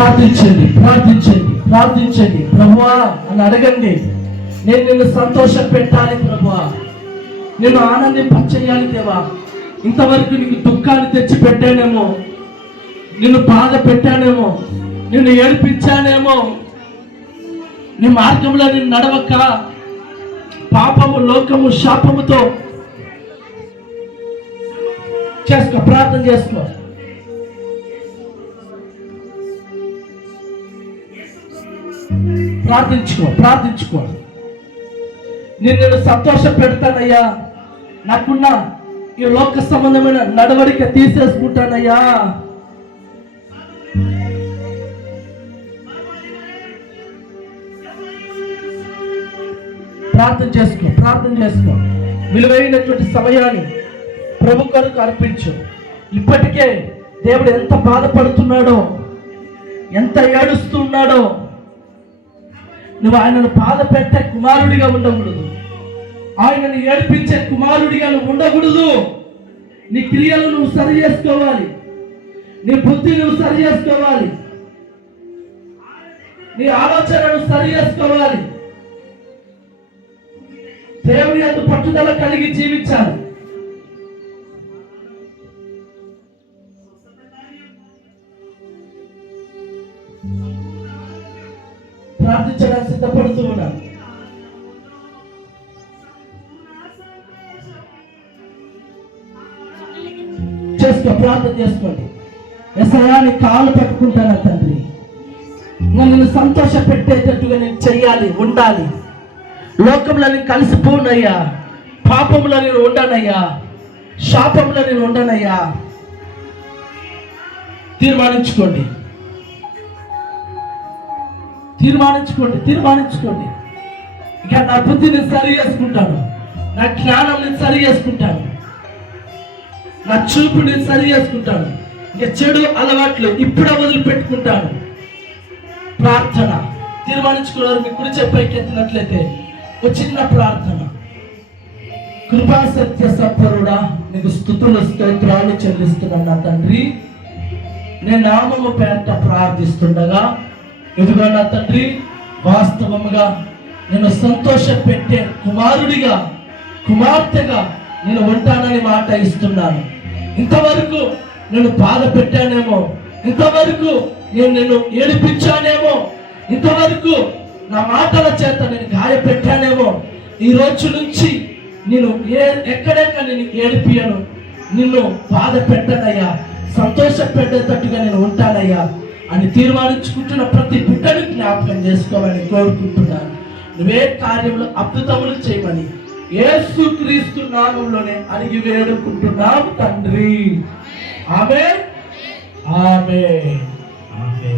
ప్రార్థించండి ప్రార్థించండి ప్రార్థించండి. ప్రభువా అని అడగండి. నేను నిన్ను సంతోషం పెట్టాలి ప్రభువా. నేను ఆనందింపచేయాలి దేవా. ఇంతవరకు నీకు దుఃఖాన్ని తెచ్చి పెట్టానేమో నిన్ను బాధ పెట్టానేమో నిన్ను ఏడిపించానేమో నీ మార్గంలో నేను నడవక పాపము లోకము శాపముతో చేసుకో ప్రార్థన చేసుకో. ప్రార్థించుకో ప్రార్థించుకో. నేను నేను సంతోష పెడతానయ్యా నాకున్న ఈ లోక సంబంధమైన నడవడిక తీసేసుకుంటానయ్యా. ప్రార్థన చేసుకో ప్రార్థన చేసుకో. విలువైనటువంటి సమయాన్ని ప్రభు కొరకు అర్పించు. ఇప్పటికే దేవుడు ఎంత బాధపడుతున్నాడో ఎంత ఏడుస్తున్నాడో నువ్వు ఆయనను బాధ పెట్టే కుమారుడిగా ఉండకూడదు. ఆయనను ఏడిపించే కుమారుడిగా నువ్వు ఉండకూడదు. నీ క్రియలు నువ్వు సరి చేసుకోవాలి. నీ బుద్ధి నువ్వు సరి చేసుకోవాలి. నీ ఆలోచనను సరి చేసుకోవాలి. దేవుని అందు పట్టుదల కలిగి జీవించాలి. ప్రార్థించడానికి సిద్ధపడుతూ ఉన్నాను చేసుకో ప్రార్థన చేసుకోండి. ఎసయాన్ని కాలు కాళ్ళు పట్టుకుంటాను తండ్రి? నన్ను సంతోష పెట్టేటట్టుగా నేను చెయ్యాలి ఉండాలి. లోకంలో నేను కలిసిపోనయ్యా. పాపంలో నేను ఉండనయ్యా. శాపంలో నేను ఉండనయ్యా. తీర్మానించుకోండి. తీర్మానించుకోండి తీర్మానించుకోండి. ఇక నా బుద్ధిని సరి చేసుకుంటాను. నా జ్ఞానం నేను సరి చేసుకుంటాను. నా చూపుని నేను సరి చేసుకుంటాను. ఇక చెడు అలవాట్లు ఇప్పుడే వదిలిపెట్టుకుంటాను. ప్రార్థన. తీర్మానించుకున్నారు మీ కుడి చెప్పైకి ఎత్తినట్లయితే ఒక చిన్న ప్రార్థన. కృపా సత్య సంపరుడా నీకు స్థుతులు స్తోత్రాలు చెల్లిస్తున్నాను నా తండ్రి. నేను నామము పేట ప్రార్థిస్తుండగా ఇదిగో నా తండ్రి వాస్తవముగా నేను సంతోష పెట్టే కుమారుడిగా కుమార్తెగా నేను ఉంటానని మాట ఇస్తున్నాను. ఇంతవరకు నేను బాధ పెట్టానేమో ఇంతవరకు నేను నిన్ను ఏడిపించానేమో ఇంతవరకు నా మాటల చేత నేను గాయపెట్టానేమో ఈ రోజు నుంచి నేను ఏ ఎక్కడెక్కడ నేను ఏడిపియను నిన్ను బాధ పెట్టనయ్యా సంతోష పెట్టేటట్టుగా నేను ఉంటానయ్యా. అని తీర్మానించుకుంటున్న ప్రతి బిడ్డను జ్ఞాపకం చేసుకోవాలని కోరుకుంటున్నాను. నువ్వే కార్యములు అద్భుతములు చేయమని ఏసు క్రీస్తు నామంలోనే అడిగి వేడుకుంటున్నాము తండ్రి. ఆమె ఆమె ఆమె